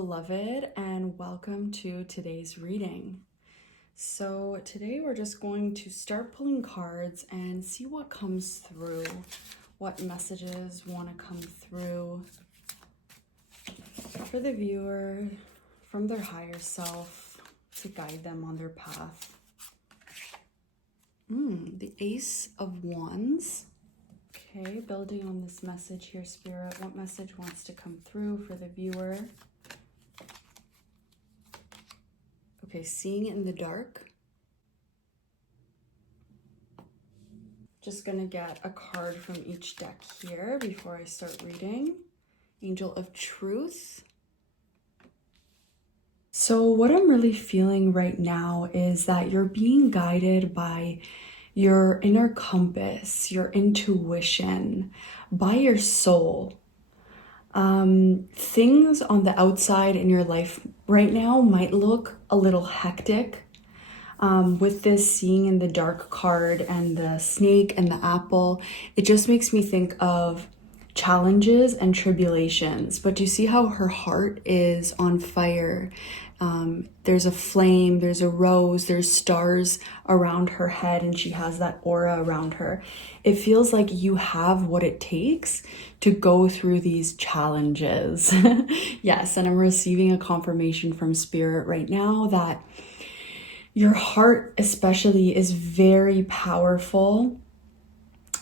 beloved, and welcome to today's reading. So today we're just going to start pulling cards and see what comes through, what messages want to come through for the viewer from their higher self to guide them on their path. The Ace of Wands. Okay, building on this message here, Spirit. What message wants to come through for the viewer? Okay, seeing in the dark. Just gonna get a card from each deck here before I start reading. Angel of Truth. So what I'm really feeling right now is that you're being guided by your inner compass, your intuition, by your soul. Things on the outside in your life right now might look a little hectic. With this seeing in the dark card and the snake and the apple, it just makes me think of challenges and tribulations. But do you see how her heart is on fire? There's a flame, there's a rose, there's stars around her head, and she has that aura around her. It feels like you have what it takes to go through these challenges. Yes, and I'm receiving a confirmation from Spirit right now that your heart especially is very powerful.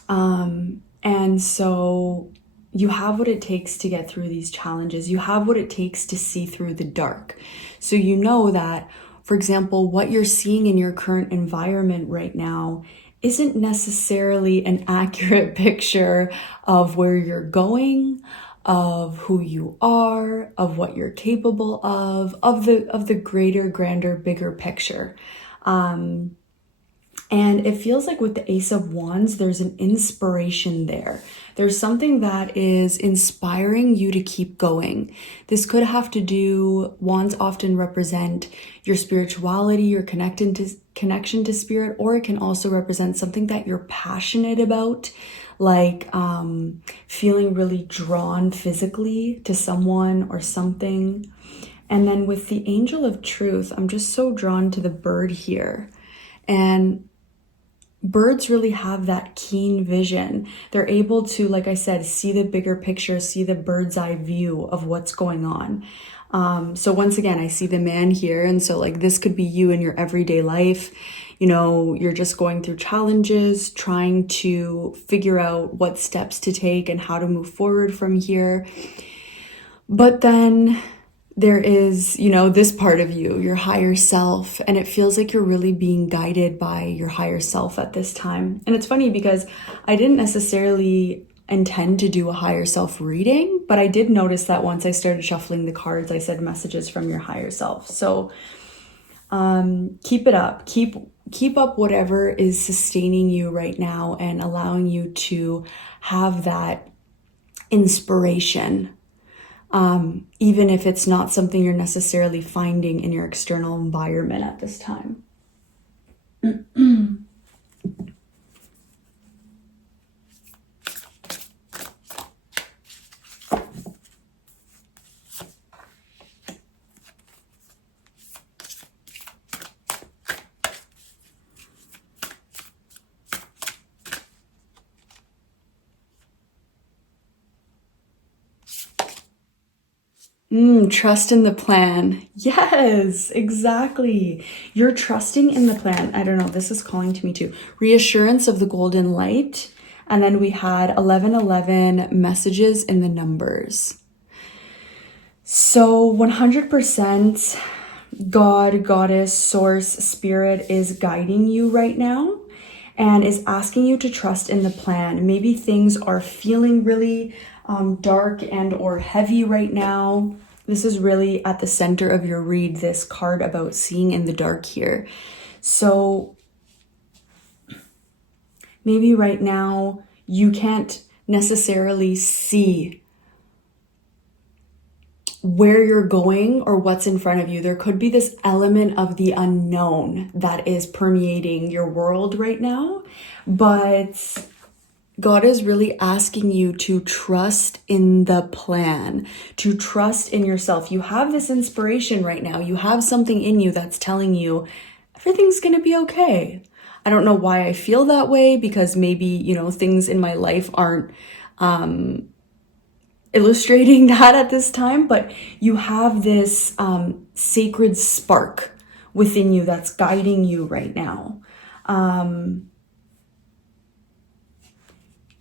And so you have what it takes to get through these challenges. You have what it takes to see through the dark. So you know that, for example, what you're seeing in your current environment right now isn't necessarily an accurate picture of where you're going, of who you are, of what you're capable of the greater, grander, bigger picture. And it feels like with the Ace of Wands, there's an inspiration there. There's something that is inspiring you to keep going. This could have to do, wands often represent your spirituality, your connection to spirit, or it can also represent something that you're passionate about, like feeling really drawn physically to someone or something. And then with the Angel of Truth, I'm just so drawn to the bird here. And birds really have that keen vision. They're able to, like I said, see the bigger picture, see the bird's eye view of what's going on. So once again, I see the man here. And so like this could be you in your everyday life. You know, you're just going through challenges, trying to figure out what steps to take and how to move forward from here. But then there is, you know, this part of you, your higher self, and it feels like you're really being guided by your higher self at this time. And it's funny because I didn't necessarily intend to do a higher self reading, but I did notice that once I started shuffling the cards, I said messages from your higher self. So keep it up. Keep up whatever is sustaining you right now and allowing you to have that inspiration. Even if it's not something you're necessarily finding in your external environment at this time. Trust in the plan. Yes, exactly. You're trusting in the plan. I don't know, this is calling to me too. Reassurance of the golden light. And then we had 1111 messages in the numbers. So 100% God, Goddess, Source, Spirit is guiding you right now and is asking you to trust in the plan. Maybe things are feeling really dark and or heavy right now. This is really at the center of your read, this card about seeing in the dark here. So maybe right now you can't necessarily see where you're going or what's in front of you. There could be this element of the unknown that is permeating your world right now, but God is really asking you to trust in the plan, to trust in yourself. You have this inspiration right now. You have something in you that's telling you everything's going to be okay. I don't know why I feel that way, because maybe, things in my life aren't illustrating that at this time, but you have this sacred spark within you that's guiding you right now.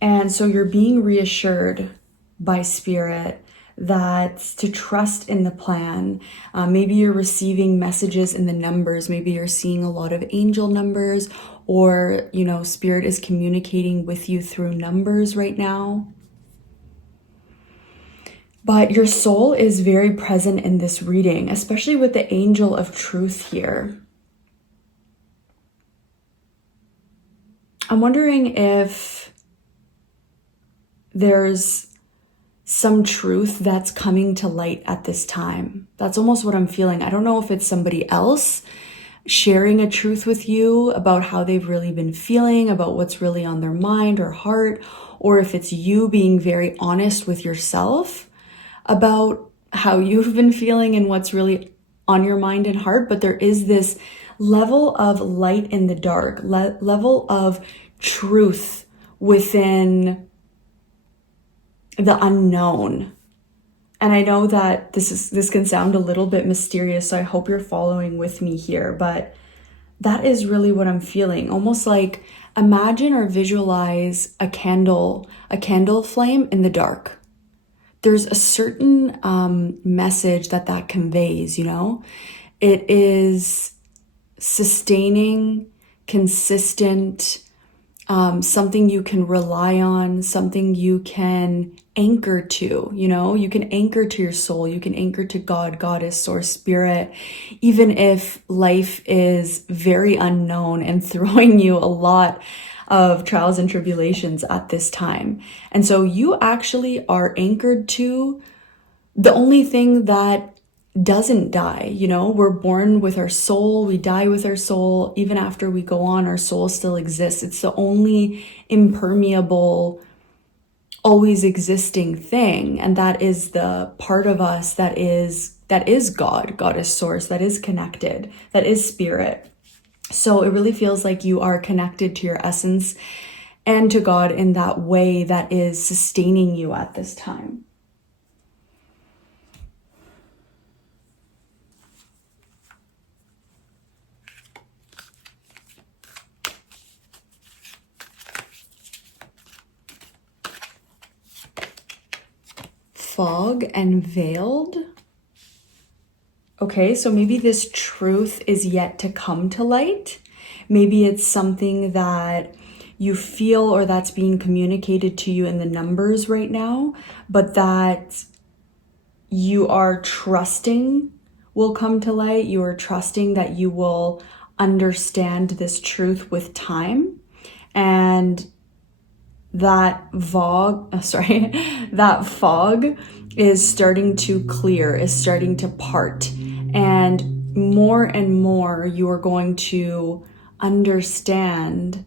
And so you're being reassured by Spirit that to trust in the plan. Maybe you're receiving messages in the numbers. Maybe you're seeing a lot of angel numbers, or, Spirit is communicating with you through numbers right now. But your soul is very present in this reading, especially with the angel of truth here. I'm wondering if there's some truth that's coming to light at this time. That's almost what I'm feeling. I don't know if it's somebody else sharing a truth with you about how they've really been feeling, about what's really on their mind or heart, or if it's you being very honest with yourself about how you've been feeling and what's really on your mind and heart. But there is this level of light in the dark, level of truth within the unknown. And I know that this can sound a little bit mysterious, so I hope you're following with me here, but that is really what I'm feeling. Almost like imagine or visualize a candle flame in the dark. There's a certain message that conveys, It is sustaining, consistent, something you can rely on, something you can anchor to, you can anchor to your soul, you can anchor to God, Goddess, Source, Spirit, even if life is very unknown and throwing you a lot of trials and tribulations at this time. And so you actually are anchored to the only thing that doesn't die. We're born with our soul, we die with our soul. Even after we go on, our soul still exists. It's the only impermeable, always existing thing. And that is the part of us that is God, Goddess, Source, that is connected, that is Spirit. So it really feels like you are connected to your essence and to God in that way that is sustaining you at this time. Fog and veiled. Okay, so maybe this truth is yet to come to light. Maybe it's something that you feel or that's being communicated to you in the numbers right now, but that you are trusting will come to light. You are trusting that you will understand this truth with time, and that fog is starting to clear, is starting to part, and more you are going to understand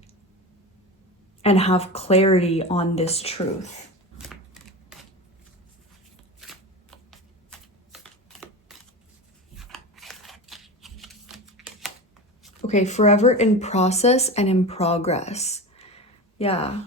and have clarity on this truth. Okay, forever in process and in progress. Yeah.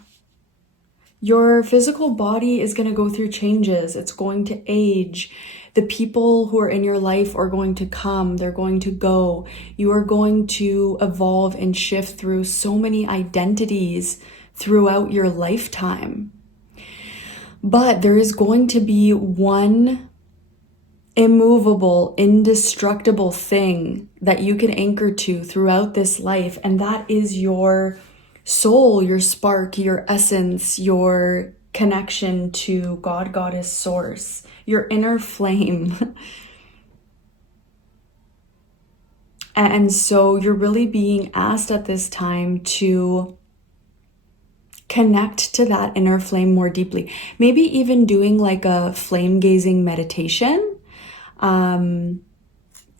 Your physical body is going to go through changes. It's going to age. The people who are in your life are going to come. They're going to go. You are going to evolve and shift through so many identities throughout your lifetime. But there is going to be one immovable, indestructible thing that you can anchor to throughout this life, and that is your soul, your spark, your essence, your connection to God, Goddess, Source, your inner flame. And so you're really being asked at this time to connect to that inner flame more deeply. Maybe even doing like a flame gazing meditation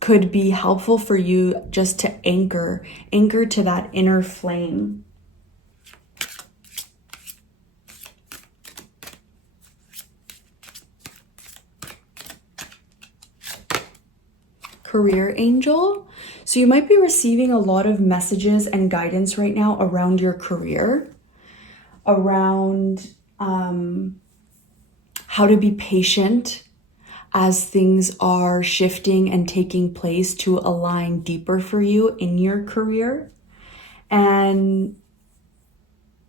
could be helpful for you, just to anchor to that inner flame. career angel. So you might be receiving a lot of messages and guidance right now around your career, around how to be patient as things are shifting and taking place to align deeper for you in your career. And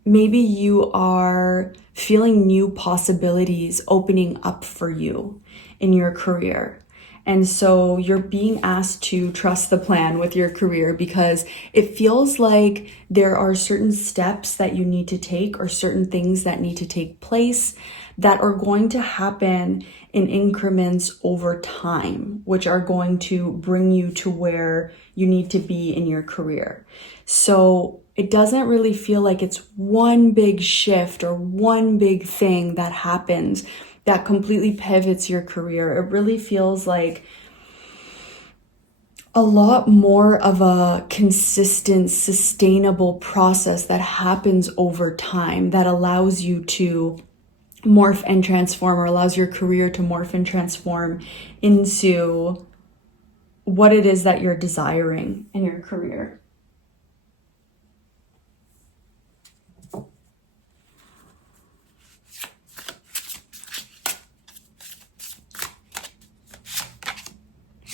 maybe you are feeling new possibilities opening up for you in your career. And so you're being asked to trust the plan with your career because it feels like there are certain steps that you need to take or certain things that need to take place that are going to happen in increments over time, which are going to bring you to where you need to be in your career. So it doesn't really feel like it's one big shift or one big thing that happens that completely pivots your career. It really feels like a lot more of a consistent, sustainable process that happens over time that allows you to morph and transform, or allows your career to morph and transform into what it is that you're desiring in your career.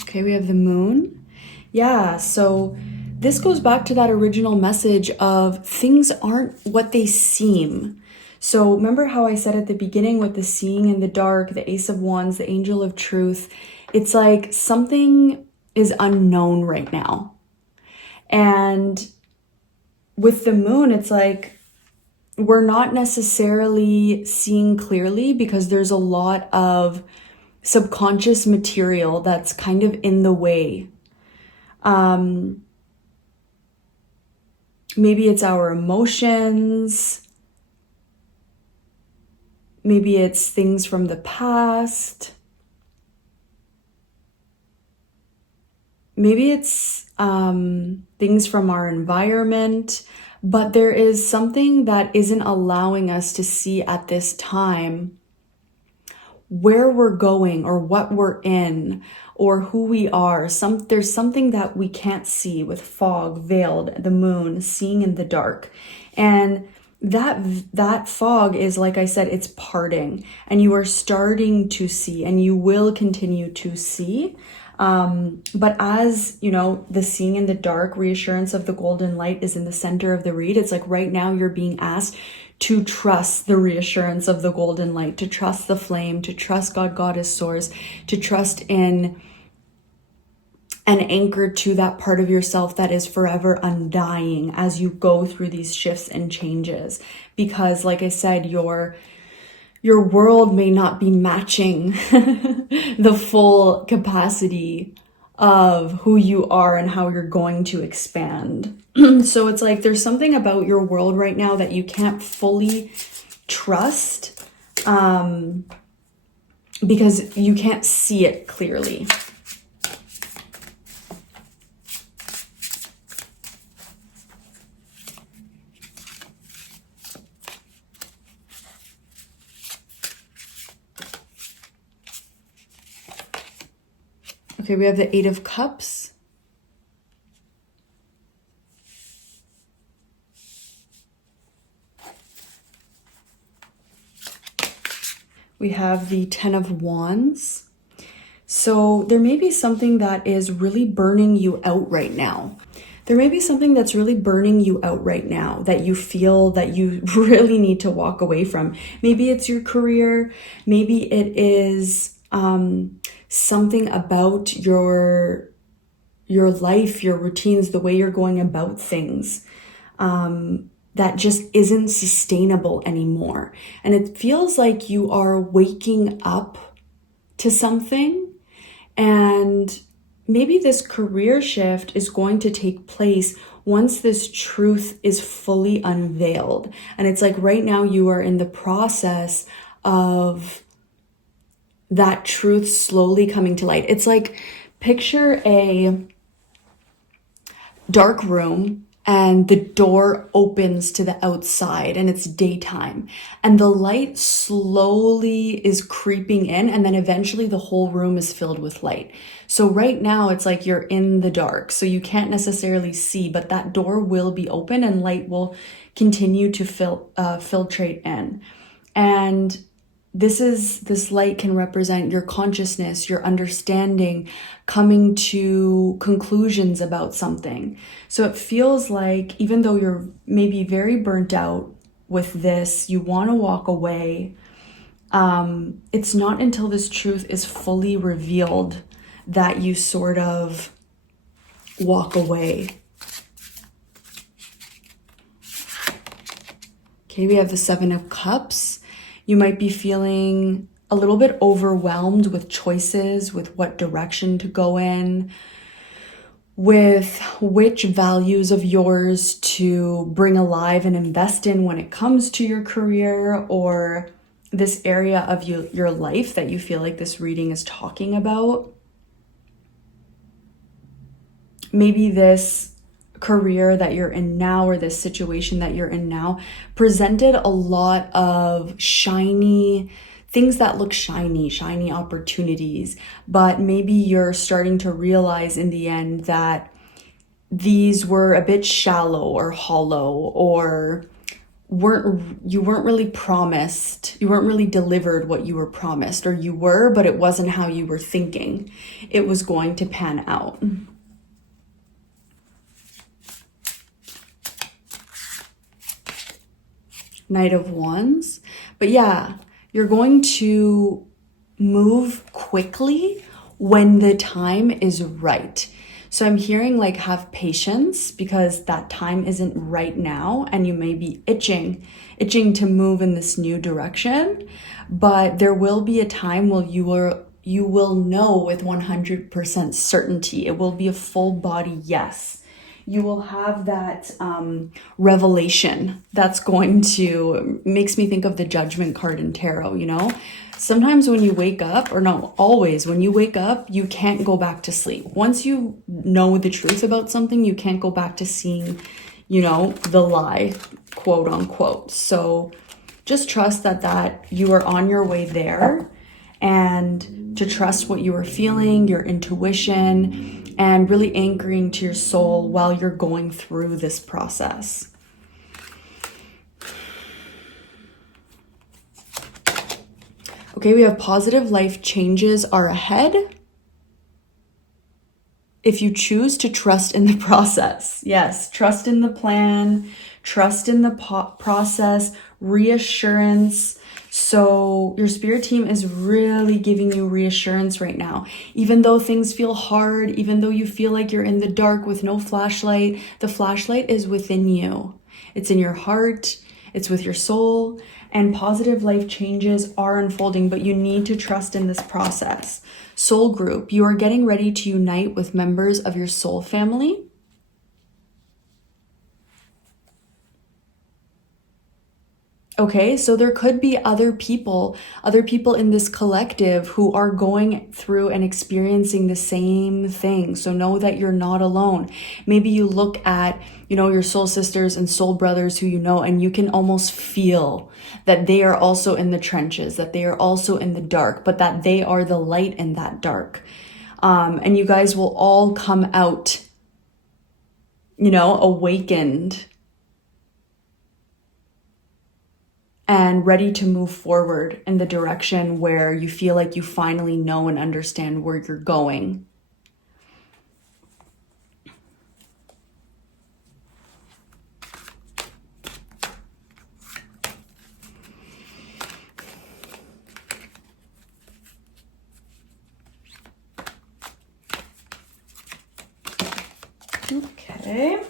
Okay, we have the moon. Yeah, so this goes back to that original message of things aren't what they seem. So remember how I said at the beginning with the seeing in the dark, the Ace of Wands, the Angel of Truth, it's like something is unknown right now. And with the moon, it's like we're not necessarily seeing clearly because there's a lot of subconscious material that's kind of in the way. Maybe it's our emotions. Maybe it's things from the past. Maybe it's things from our environment. But there is something that isn't allowing us to see at this time where we're going or what we're in or who we are. There's something that we can't see with fog, veiled, the moon, seeing in the dark. And that fog is, like I said, it's parting and you are starting to see and you will continue to see. But as you know, the seeing in the dark, reassurance of the golden light is in the center of the read. It's like right now you're being asked to trust the reassurance of the golden light, to trust the flame, to trust God, Goddess, Source, to trust in and anchor to that part of yourself that is forever undying as you go through these shifts and changes. Because like I said, your world may not be matching the full capacity of who you are and how you're going to expand. So it's like there's something about your world right now that you can't fully trust because you can't see it clearly. Okay, we have the Eight of Cups. We have the Ten of Wands. So there may be something that is really burning you out right now. There may be something that's really burning you out right now that you feel that you really need to walk away from. Maybe it's your career. Maybe it is something about your life, your routines, the way you're going about things, that just isn't sustainable anymore. And it feels like you are waking up to something, and maybe this career shift is going to take place once this truth is fully unveiled. And it's like right now you are in the process of that truth slowly coming to light. It's like, picture a dark room and the door opens to the outside and it's daytime and the light slowly is creeping in, and then eventually the whole room is filled with light. So right now it's like you're in the dark, so you can't necessarily see, but that door will be open and light will continue to filtrate in. And this light can represent your consciousness, your understanding, coming to conclusions about something. So it feels like even though you're maybe very burnt out with this, you want to walk away, it's not until this truth is fully revealed that you sort of walk away. Okay, we have the Seven of Cups. You might be feeling a little bit overwhelmed with choices, with what direction to go in, with which values of yours to bring alive and invest in when it comes to your career or this area of your life that you feel like this reading is talking about. Maybe this career that you're in now or this situation that you're in now presented a lot of shiny things that look shiny opportunities, but maybe you're starting to realize in the end that these were a bit shallow or hollow, or you weren't really promised, you weren't really delivered what you were promised, or you were, but it wasn't how you were thinking it was going to pan out. Knight of Wands. But yeah, you're going to move quickly when the time is right. So I'm hearing like have patience because that time isn't right now and you may be itching to move in this new direction, but there will be a time where you will know with 100% certainty. It will be a full body yes. You will have that revelation that's going to, makes me think of the Judgment card in tarot, you know? Sometimes when you wake up, or no, always, when you wake up, you can't go back to sleep. Once you know the truth about something, you can't go back to seeing, you know, the lie, quote unquote. So just trust that you are on your way there, and to trust what you are feeling, your intuition, and really anchoring to your soul while you're going through this process. Okay, we have positive life changes are ahead if you choose to trust in the process. Yes, trust in the plan, trust in the process, reassurance. So your spirit team is really giving you reassurance right now. Even though things feel hard, even though you feel like you're in the dark with no flashlight, the flashlight is within you. It's in your heart, it's with your soul, and positive life changes are unfolding, but you need to trust in this process. Soul group, you are getting ready to unite with members of your soul family. Okay, so there could be other people in this collective who are going through and experiencing the same thing. So know that you're not alone. Maybe you look at, you know, your soul sisters and soul brothers who you know, and you can almost feel that they are also in the trenches, that they are also in the dark, but that they are the light in that dark. And you guys will all come out, you know, awakened and ready to move forward in the direction where you feel like you finally know and understand where you're going. Okay.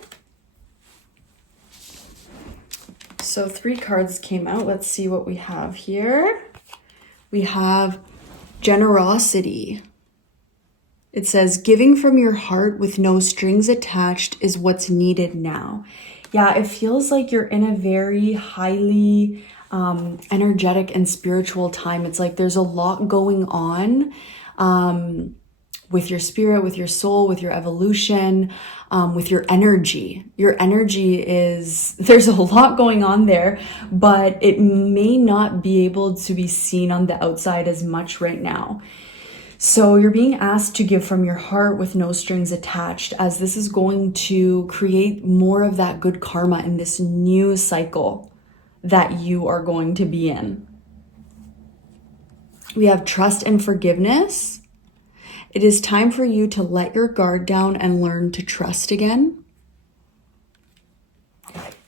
So 3 cards came out. Let's see what we have here. We have generosity. It says, giving from your heart with no strings attached is what's needed now. Yeah, it feels like you're in a very highly energetic and spiritual time. It's like there's a lot going on with your spirit, with your soul, with your evolution, with your energy. Your energy there's a lot going on there, but it may not be able to be seen on the outside as much right now. So you're being asked to give from your heart with no strings attached, as this is going to create more of that good karma in this new cycle that you are going to be in. We have trust and forgiveness. It is time for you to let your guard down and learn to trust again.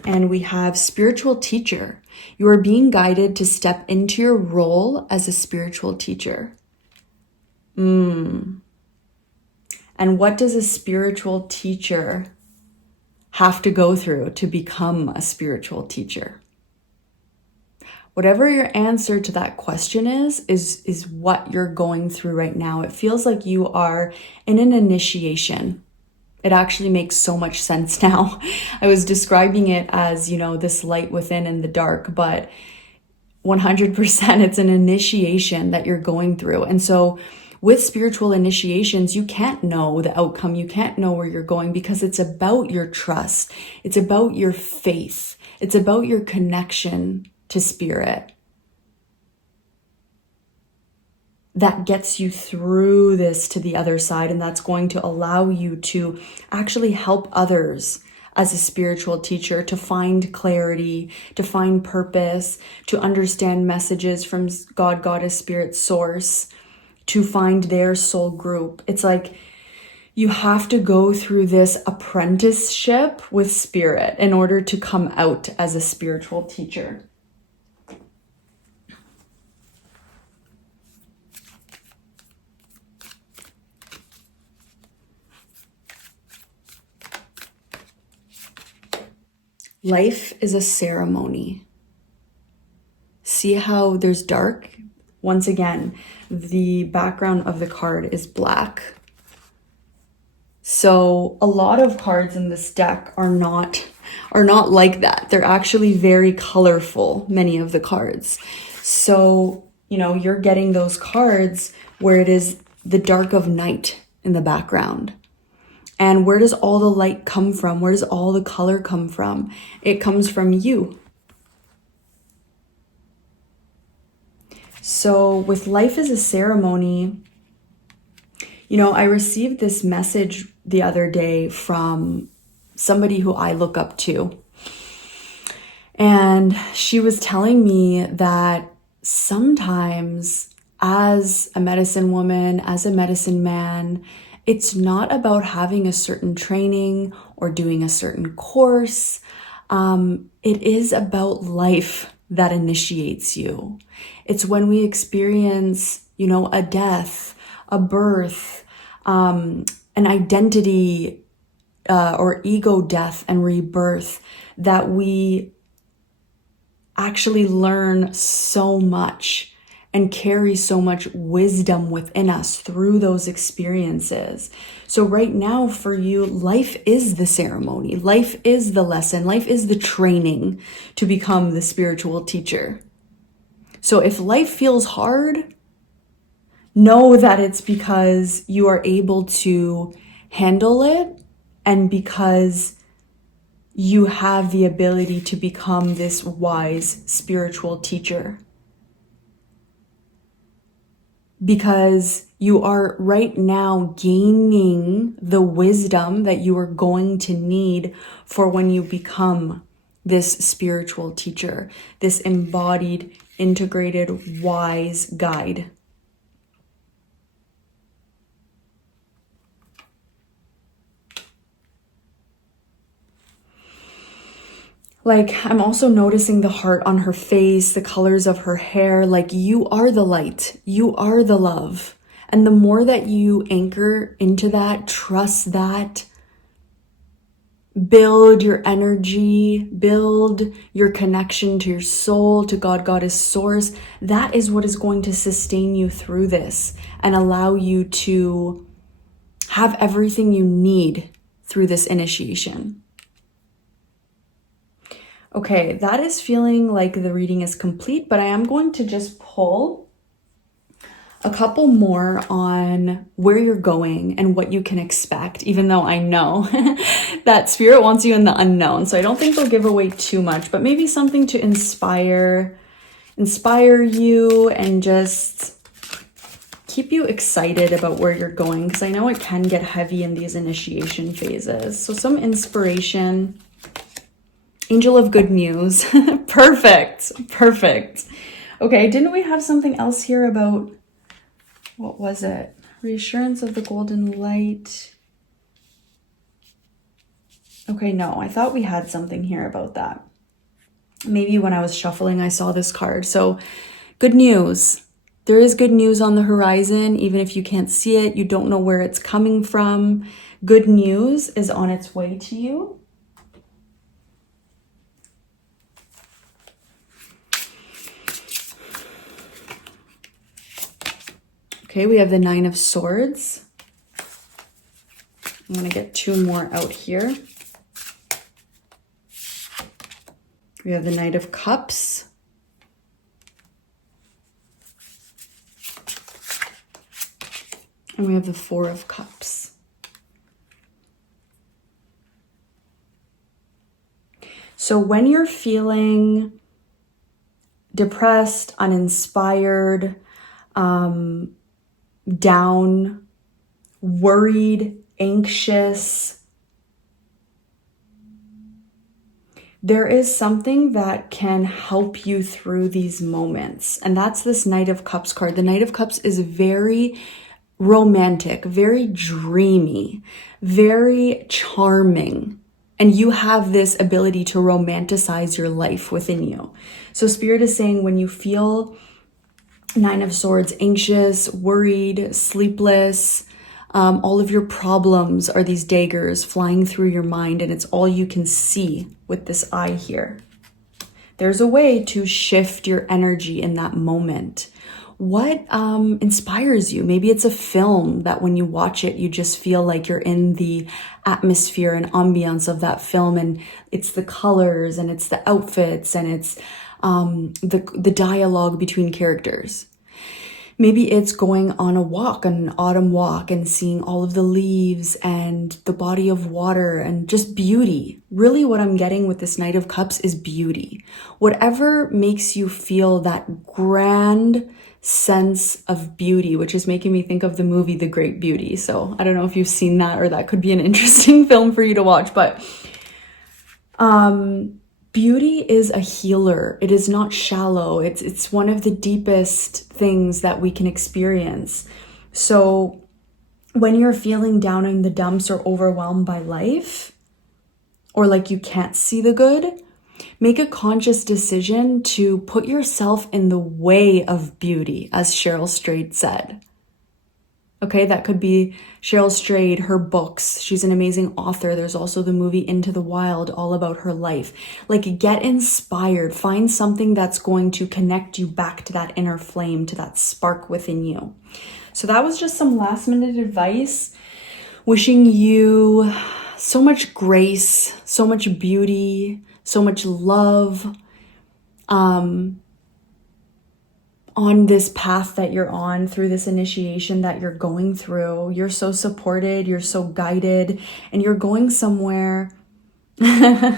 And we have spiritual teacher. You are being guided to step into your role as a spiritual teacher. And what does a spiritual teacher have to go through to become a spiritual teacher? Whatever your answer to that question is what you're going through right now. It feels like you are in an initiation. It actually makes so much sense now. I was describing it as, this light within and the dark, but 100% it's an initiation that you're going through. And so with spiritual initiations, you can't know the outcome. You can't know where you're going because it's about your trust. It's about your faith. It's about your connection to spirit that gets you through this to the other side. And that's going to allow you to actually help others as a spiritual teacher to find clarity, to find purpose, to understand messages from God, Goddess, Spirit, Source, to find their soul group. It's like you have to go through this apprenticeship with spirit in order to come out as a spiritual teacher. Life is a ceremony. See how there's dark? Once again, the background of the card is black. So a lot of cards in this deck are not like that. They're actually very colorful, many of the cards. So, you're getting those cards where it is the dark of night in the background. And where does all the light come from? Where does all the color come from? It comes from you. So with life as a ceremony, I received this message the other day from somebody who I look up to. And she was telling me that sometimes as a medicine woman, as a medicine man, it's not about having a certain training or doing a certain course. It is about life that initiates you. It's when we experience, a death, a birth, an identity or ego death and rebirth that we actually learn so much and carry so much wisdom within us through those experiences. So right now for you, life is the ceremony. Life is the lesson. Life is the training to become the spiritual teacher. So if life feels hard, know that it's because you are able to handle it and because you have the ability to become this wise spiritual teacher. Because you are right now gaining the wisdom that you are going to need for when you become this spiritual teacher, this embodied, integrated, wise guide. Like, I'm also noticing the heart on her face, the colors of her hair. Like, you are the light. You are the love. And the more that you anchor into that, trust that, build your energy, build your connection to your soul, to God, Goddess, Source, that is what is going to sustain you through this and allow you to have everything you need through this initiation. Okay, that is feeling like the reading is complete, but I am going to just pull a couple more on where you're going and what you can expect, even though I know that spirit wants you in the unknown. So I don't think they'll give away too much, but maybe something to inspire you and just keep you excited about where you're going, because I know it can get heavy in these initiation phases. So some inspiration. Angel of good news. Perfect. Okay, didn't we have something else here about, what was it? Reassurance of the golden light. Okay, no, I thought we had something here about that. Maybe when I was shuffling, I saw this card. So good news. There is good news on the horizon, even if you can't see it, you don't know where it's coming from. Good news is on its way to you. Okay, we have the Nine of Swords. I'm going to get two more out here. We have the Knight of Cups. And we have the Four of Cups. So when you're feeling depressed, uninspired, down, worried, anxious, there is something that can help you through these moments. And that's this Knight of Cups card. The Knight of Cups is very romantic, very dreamy, very charming. And you have this ability to romanticize your life within you. So Spirit is saying when you feel Nine of Swords, anxious, worried, sleepless, all of your problems are these daggers flying through your mind, and it's all you can see with this eye here. There's a way to shift your energy in that moment. What inspires you? Maybe it's a film that when you watch it, you just feel like you're in the atmosphere and ambiance of that film, and it's the colors and it's the outfits and it's the dialogue between characters. Maybe it's going on a walk, an autumn walk, and seeing all of the leaves and the body of water and just beauty. Really what I'm getting with this Knight of Cups is beauty. Whatever makes you feel that grand sense of beauty, which is making me think of the movie The Great Beauty. So I don't know if you've seen that, or that could be an interesting film for you to watch, but beauty is a healer. It is not shallow. It's one of the deepest things that we can experience. So when you're feeling down in the dumps or overwhelmed by life, or like you can't see the good, make a conscious decision to put yourself in the way of beauty, as Cheryl Strayed said. Okay, that could be Cheryl Strayed, her books. She's an amazing author. There's also the movie Into the Wild, all about her life. Like, get inspired. Find something that's going to connect you back to that inner flame, to that spark within you. So that was just some last minute advice. Wishing you so much grace, so much beauty, so much love, on this path that you're on, through this initiation that you're going through. You're so supported, you're so guided, and you're going somewhere that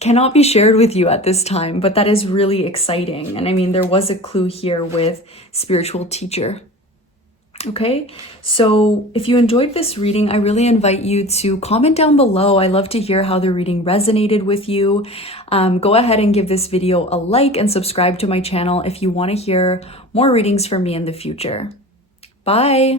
cannot be shared with you at this time, but that is really exciting. And I mean, there was a clue here with spiritual teacher. Okay, so if you enjoyed this reading, I really invite you to comment down below. I love to hear how the reading resonated with you. Go ahead and give this video a like and subscribe to my channel if you want to hear more readings from me in the future. Bye!